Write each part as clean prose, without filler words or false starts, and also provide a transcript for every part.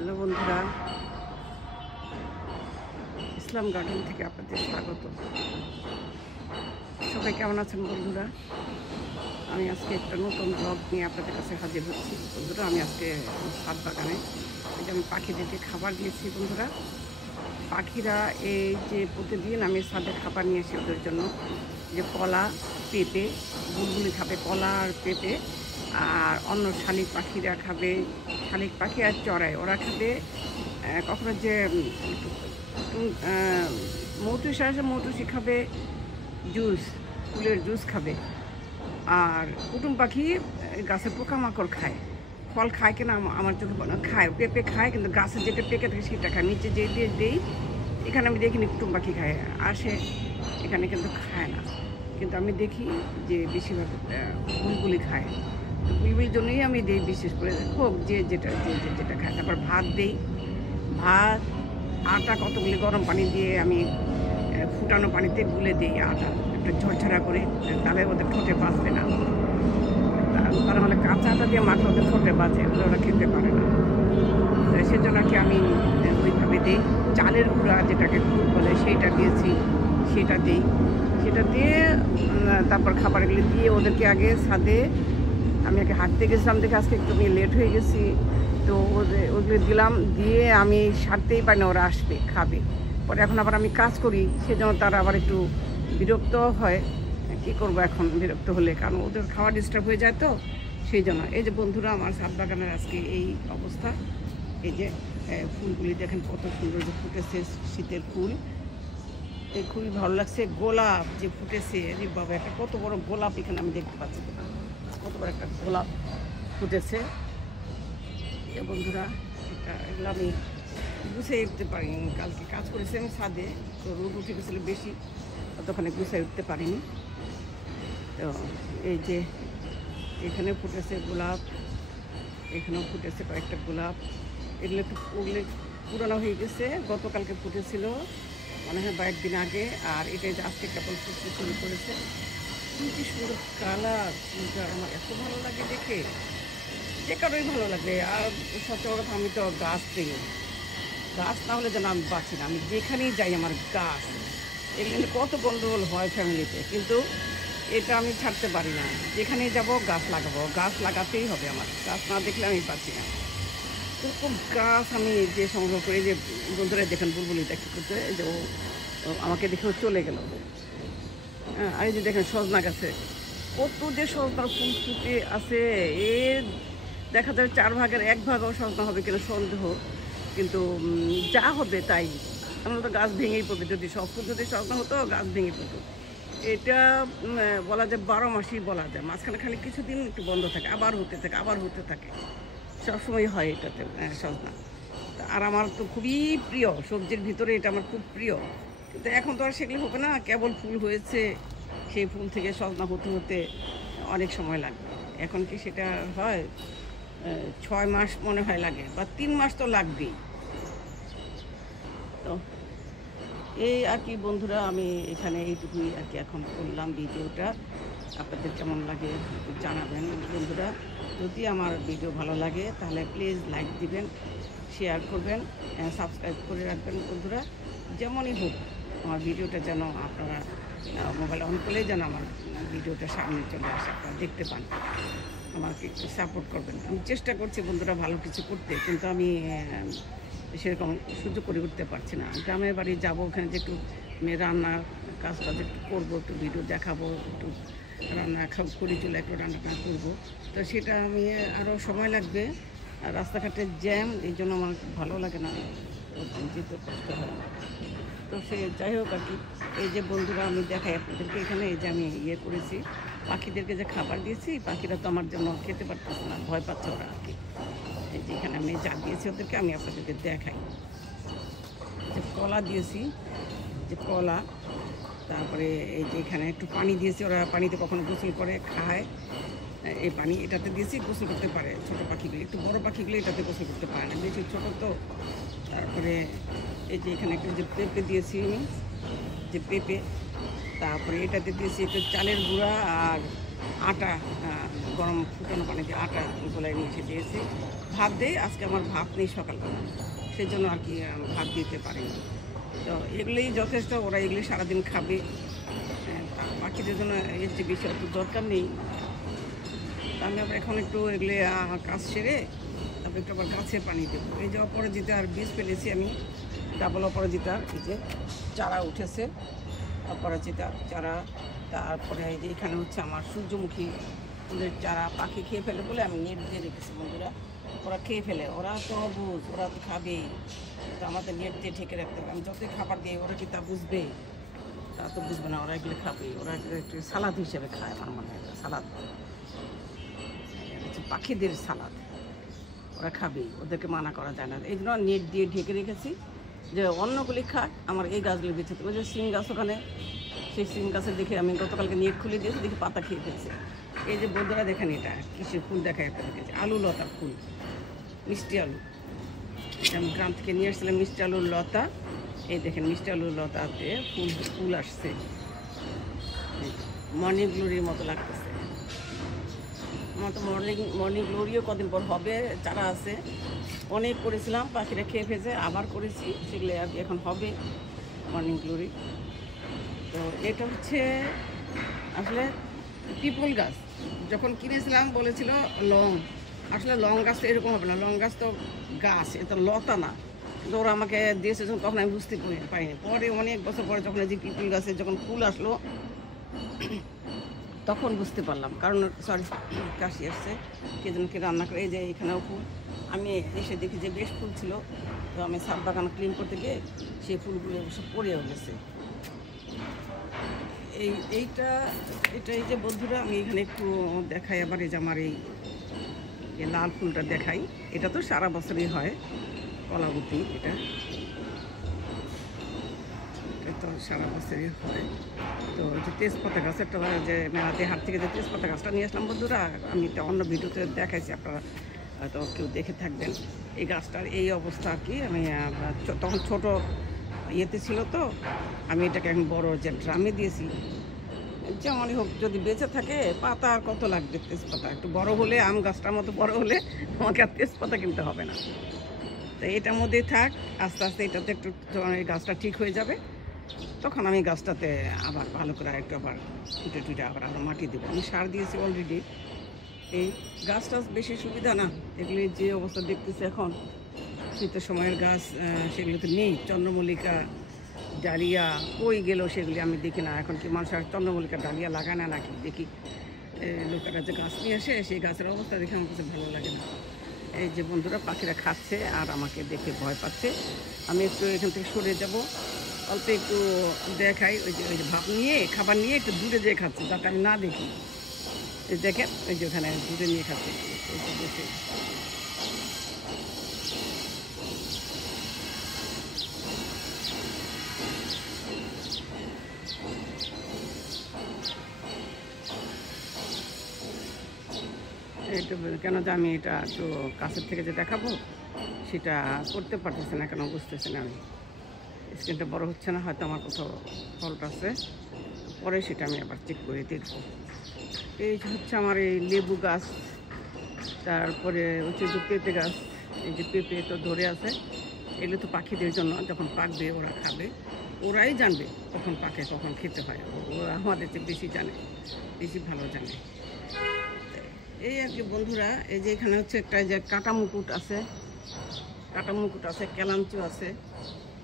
Hello বন্ধুরা, ইসলাম garden থেকে আপনাদের স্বাগত। সবাই কেমন আছেন বন্ধুরা? আমি আজকে একটা নতুন ব্লগ নিয়ে আপনাদের কাছে হাজির হচ্ছি। বন্ধুরা, আমি আজকে ছাদ বাগানে আমি পাখিদেরকে খাবার দিয়েছি। বন্ধুরা, পাখিরা এই যে প্রতিদিন আমি ছাদে খাবার নিয়ে এসি ওদের জন্য, যে কলা, পেঁপে, বুলবুলি খাবে কলা আর পেঁপে, আর অন্য শালিক পাখিরা খাবে, শালিক পাখি আর চড়াই ওরা খাবে। কখনো যে মৌটুসি আসে, মৌটুসি খাবে, জুস, ফুলের জুস খাবে। আর কুটুম পাখি গাছের পোকামাকড় খায়, ফল খায় কিনা আমার চোখে খায়, পেঁপে খায়, কিন্তু গাছের যেটা পেকে থাকে সেটা খায়। নিচে যে দিয়ে দেই, এখানে আমি দেখিনি কুটুম পাখি খায়, আসে এখানে কিন্তু খায় না। কিন্তু আমি দেখি যে বেশিরভাগ বুলবুলি খায়। বুলবুলির জন্যই আমি দিই, বিশেষ করে হোক যে যেটা খায়। তারপর ভাত দিই, ভাত আটা কতগুলি গরম পানি দিয়ে আমি ফুটানো পানিতে গুলে দিই, আটা একটু ঝরঝরা করে, তাহলে ওদের ঠোঁটে বাঁচবে না। তার মানে কাঁচা আটা দিয়ে মাখলে ওদের ঠোঁটে বাঁচে, ওরা খেতে পারে না। তো সেজন্য আর কি আমি ওইভাবে দিই। চালের গুঁড়া যেটাকে খুব বলে সেইটা দিয়েছি, সেটা দিই। সেটা দিয়ে তারপর খাবারগুলি দিয়ে ওদেরকে আগে ছাদে আমি আগে হাঁটতে গেছিলাম, দেখে আজকে একটু লেট হয়ে গেছি, তো ওগুলো দিলাম। দিয়ে আমি সারতেই পারি না, ওরা আসবে খাবে। পরে এখন আবার আমি কাজ করি, সেজন্য তারা আবার একটু বিরক্ত হয়। কী করবো এখন বিরক্ত হলে, কারণ ওদের খাওয়া ডিস্টার্ব হয়ে যায়, তো সেই জন্য। এই যে বন্ধুরা, আমার ছাদ বাগানের আজকে এই অবস্থা। এই যে ফুলগুলি দেখেন কত সুন্দর যে ফুটেছে, শীতের ফুল, এই খুবই ভালো লাগছে। গোলাপ যে ফুটেছে, আরে বাবা, একটা কত বড় গোলাপ এখানে আমি দেখতে পাচ্ছি, কত বড় একটা গোলাপ ফুটেছে। বন্ধুরা, এগুলো আমি গুছিয়ে উঠতে পারিনি, কালকে কাজ করেছি আমি ছাদে, তো রোদ উঠে গেছিলো বেশি, ততক্ষণে গুছিয়ে উঠতে পারিনি। তো এই যে এখানে ফুটেছে গোলাপ, এখানেও ফুটেছে কয়েকটা গোলাপ। এগুলো পুরানো হয়ে গেছে, গতকালকে ফুটেছিল মনে হয় কয়েকদিন আগে। আর এটাই যে আজকে কেবল ফুটতে শুরু করেছে। কি সুন্দর কালার ফুলটা, আমার এত ভালো লাগে দেখে, যে কারোই ভালো লাগে। আর সচরাচর আমি তো গাছ চিনি, গাছ না হলে যেন আমি বাঁচি না। আমি যেখানেই যাই আমার গাছ, এগুলো কত গন্ডগোল হয় ফ্যামিলিতে, কিন্তু এটা আমি ছাড়তে পারি না। যেখানেই যাব গাছ লাগাবো, গাছ লাগাতেই হবে আমার, গাছ না দেখলে আমি বাঁচি না। এরকম গাছ আমি যে সংগ্রহ করি, যে বন্ধুরা দেখেন বুলবুলিটা কী করতে, যে ও আমাকে দেখেও চলে গেল। হ্যাঁ, আর এই যে দেখেন সজনা গাছে কত যে সজনার ফুল ফুটে আছে, এর দেখা যায় 4 ভাগের 1 ভাগও সজনা হবে কিনা সন্দেহ, কিন্তু যা হবে তাই। আমরা তো গাছ ভেঙেই পড়বে, যদি সব ফুল যদি সজনা হতো গাছ ভেঙে পড়তো। এটা বলা যায় 12 মাসই বলা যায়, মাঝখানে খালি কিছুদিন একটু বন্ধ থাকে, আবার হতে থাকে, আবার হতে থাকে, সবসময় হয় এটাতে সজনা। আর আমার তো খুবই প্রিয় সবজির ভিতরে, এটা আমার খুব প্রিয়। কিন্তু এখন তো আর সেগুলো হবে না, কেবল ফুল হয়েছে, সেই ফুল থেকে সজনা হতে হতে অনেক সময় লাগবে। এখন কি সেটা হয়? 6 মাস মনে হয় লাগে, বা 3 মাস তো লাগবেই। তো এই আর কি বন্ধুরা, আমি এখানে এইটুকুই আর কি এখন করলাম ভিডিওটা। আপনাদের কেমন লাগে একটু জানাবেন বন্ধুরা। যদি আমার ভিডিও ভালো লাগে তাহলে প্লিজ লাইক দিবেন, শেয়ার করবেন, সাবস্ক্রাইব করে রাখবেন বন্ধুরা। যেমনই হোক আমার ভিডিওটা যেন আপনারা মোবাইল অন করলেই যেন আমার ভিডিওটা সামনে চলে আসে, আপনারা দেখতে পান। আমাকে একটু সাপোর্ট করবেন। আমি চেষ্টা করছি বন্ধুরা ভালো কিছু করতে, কিন্তু আমি সেরকম সুযোগ করে উঠতে পারছি না। গ্রামের বাড়ি যাবো, ওখানে যে একটু রান্নার কাজ একটু করবো, একটু ভিডিও দেখাবো, একটু রান্না করি চলে একটু রান্না করবো, তো সেটা আমি আরও সময় লাগবে। আর রাস্তাঘাটের জ্যাম, এই জন্য আমার ভালো লাগে না, যেতে কষ্ট হয়। তো সে যাই হোক আর কি। এই যে বন্ধুরা, আমি দেখাই আপনাদেরকে, এখানে এই যে আমি করেছি, পাখিদেরকে যে খাবার দিয়েছি, পাখিরা তো আমার জন্য খেতে পারতেছে না, ভয় পাচ্ছে ওরা আর কি। এই যে এখানে আমি যা দিয়েছি ওদেরকে, আমি আপনাদেরকে দেখাই। যে কলা দিয়েছি, যে কলা, তারপরে এই যে এখানে একটু পানি দিয়েছি, ওরা পানিতে কখনো গোসল করে খায়, এই পানি এটাতে দিয়েছি, গোসল করতে পারে ছোটো পাখিগুলি। একটু বড়ো পাখিগুলি এটাতে গোসল করতে পারে না, বেশি ছোটো তো। তারপরে এই যে এখানে একটু যে পেঁপে দিয়েছি আমি, যে পেঁপে, তারপরে এটাতে দিয়েছি একটু চালের গুঁড়া আর আটা গরম ফুটানো পানিতে আটা গোলায় নিয়ে এসে দিয়েছি। ভাত দেই, আজকে আমার ভাত নেই সকালবেলা, সেই জন্য আর কি ভাত দিতে পারিনি। তো এগুলোই যথেষ্ট, ওরা এগুলি সারাদিন খাবে। পাখিদের জন্য এর যে বেশি অত দরকার নেই। আমি আবার এখন একটু এগুলি কাজ সেরে তারপর একটু আবার গাছে পানি দেবো। এই যে অপরাজিতার বীজ ফেলেছি আমি, ডাবল অপরাজিতার, এই যে চারা উঠেছে অপরাজিতার চারা। তারপরে এই যে এখানে হচ্ছে আমার সূর্যমুখী ফুলের চারা। পাখি খেয়ে ফেলে বলে আমি নেট দিয়ে রেখেছি বন্ধুরা, ওরা খেয়ে ফেলে, ওরা তো বুঝ, ওরা তো খাবেই, তো আমাদের নেট দিয়ে ঢেকে রাখতে হবে। আমি যতই খাবার দিই ওরা কি তা বুঝবে? তা তো বুঝবে না, ওরা এগুলো খাবেই, ওরা একটু সালাদ হিসেবে খায়। আমার মনে হয় সালাদ হচ্ছে পাখিদের সালাদ, ওরা খাবেই, ওদেরকে মানা করা যায় না। এই জন্য নেট দিয়ে ঢেকে রেখেছি যে অন্যগুলি খাক, আমার এই গাছগুলি বেঁচে থাকে। ওই যে সিম গাছ ওখানে, সেই সিম গাছের দেখে আমি গতকালকে নেট খুলে দিয়েছি, দেখি পাতা খেয়ে ফেলছে। এই যে বন্ধুরা দেখেন, এটা কিসের ফুল দেখা একটা দেখেছি, আলু লতার ফুল, মিষ্টি আলু। আমি গ্রাম থেকে নিয়ে আসছিলাম মিষ্টি আলুর লতা। এই দেখেন মিষ্টি আলুর লতাতে ফুল আসছে, মর্নিং গ্লোরির মতো লাগতেছে। আমার তো মর্নিং গ্লোরিও কদিন পর হবে, চারা আছে, অনেক করেছিলাম, পাখিরা খেয়ে ফেলছে, আবার করেছি, সেগুলো আর এখন হবে মর্নিং গ্লোরি। তো এটা হচ্ছে আসলে পিপল গাছ। যখন কিনেছিলাম বলেছিল লং, আসলে লং গাছ তো এরকম হবে না, লং গাছ তো গাছ, এটা লতা না। কিন্তু ওরা আমাকে দিয়েছে যখন, তখন আমি বুঝতে পারিনি। পরে অনেক বছর পরে যখন এই যে পিপল গাছে যখন ফুল আসলো তখন বুঝতে পারলাম। কারণ সরি, কাশি আসছে, কে যেন কে রান্না করে। এই যে এখানেও ফুল, আমি এসে দেখি যে বেশ ফুল ছিল, তো আমি ছাদ বাগান ক্লিন করতে গিয়ে সেই ফুলগুলো সব পড়েও গেছে। এই যে বন্ধুরা, আমি এখানে একটু দেখাই আবার, এই যে আমার এই লাল ফুলটা দেখাই। এটা তো সারা বছরই হয়, কলাবতী, এটা তো সারা বছরই হয়। তো যে তেজপাতা গাছ একটা, যে মেলাতে হাট থেকে যে তেজপাতা গাছটা নিয়ে আসলাম বন্ধুরা, আমি তো অন্য ভিডিওতে দেখাইছি, আপনারা হয়তো কেউ দেখে থাকবেন। এই গাছটার এই অবস্থা আর কি। আমি তখন ছোট ইয়েতে ছিল, তো আমি এটাকে এখন বড় যে ড্রামে দিয়েছি। যেমনই হোক, যদি বেঁচে থাকে, পাতা আর কত লাগবে, তেজপাতা একটু বড় হলে, আম গাছটার মতো বড় হলে আমাকে আর তেজপাতা কিনতে হবে না। তো এটার মধ্যেই থাক, আস্তে আস্তে এটাতে একটু এই গাছটা ঠিক হয়ে যাবে, তখন আমি গাছটাতে আবার ভালো করে একটু আবার টুটে আবার মাটি দেবো। আমি সার দিয়েছি অলরেডি। এই গাছটা বেশি সুবিধা না, এগুলি যে অবস্থা দেখতেছি এখন, শীতের সময়ের গাছ সেগুলো তো নেই। চন্দ্রমল্লিকা, ডালিয়া কই গেল, সেগুলি আমি দেখি না। এখন কি মানুষ আর চন্দ্রমল্লিকা ডালিয়া লাগায় না নাকি? দেখি লোকেরা যে গাছ নিয়ে আসে, সেই গাছের অবস্থা দেখে আমার কাছে ভালো লাগে না। এই যে বন্ধুরা, পাখিরা খাচ্ছে আর আমাকে দেখে ভয় পাচ্ছে। আমি একটু এখান থেকে সরে যাব, অল্প একটু দেখাই। ওই যে ভাব নিয়ে, খাবার নিয়ে একটু দূরে যেয়ে খাচ্ছে, যাতে আমি না দেখি। এই দেখেন, ওই যে ওখানে দূরে নিয়ে খাচ্ছে বসে। একটু কেন যে আমি এটা একটু কাছের থেকে যে দেখাবো, সেটা করতে পারতেছে না, কেন বুঝতেছে না। আমি স্ক্রিনটা বড় হচ্ছে না, হয়তো আমার কোথাও ফল্ট আছে, পরে সেটা আমি আবার চেক করে দেখব। এই হচ্ছে আমার এই লেবু গাছ, তারপরে হচ্ছে যে পেঁপে গাছ। এই যে পেঁপে তো ধরে আছে, এগুলো তো পাখিদের জন্য, যখন পাকবে ওরা খাবে, ওরাই জানবে কখন পাকে, কখন খেতে হয়। ওরা আমাদের চেয়ে বেশি জানে, বেশি ভালো জানে। এই আর কি বন্ধুরা। এই যে এখানে হচ্ছে একটা যে কাটা মুকুট আছে, ক্যালাঞ্চু আছে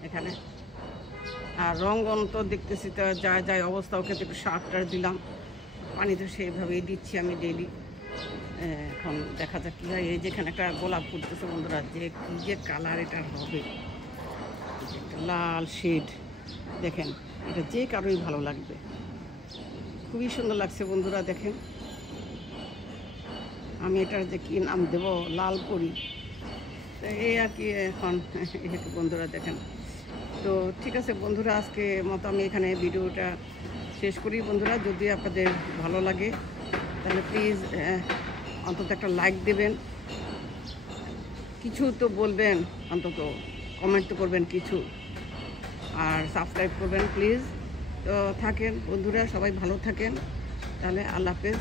এখানে। আর রঙ্গন তো দেখতেছি, তো যায় অবস্থা, ওকে তো একটু সারটা দিলাম, পানি তো সেইভাবেই দিচ্ছি আমি ডেইলি। এখন দেখা যাক কী হয়। এই যেখানে একটা গোলাপ ফুটতেছে বন্ধুরা, যে কালার এটা হবে, একটা লাল শেড, দেখেন, এটা যে কারোই ভালো লাগবে, খুবই সুন্দর লাগছে বন্ধুরা। দেখেন, আমি এটার যে কী নাম দেবো, লাল পরি। তো এই আর কি এখন একটু বন্ধুরা দেখেন। তো ঠিক আছে বন্ধুরা, আজকে মতো আমি এখানে ভিডিওটা শেষ করি বন্ধুরা। যদি আপনাদের ভালো লাগে তাহলে প্লিজ অন্তত একটা লাইক দেবেন, কিছু তো বলবেন, অন্তত কমেন্ট তো করবেন কিছু, আর সাবস্ক্রাইব করবেন প্লিজ। তো থাকেন বন্ধুরা, সবাই ভালো থাকেন, তাহলে আল্লাহ হাফেজ।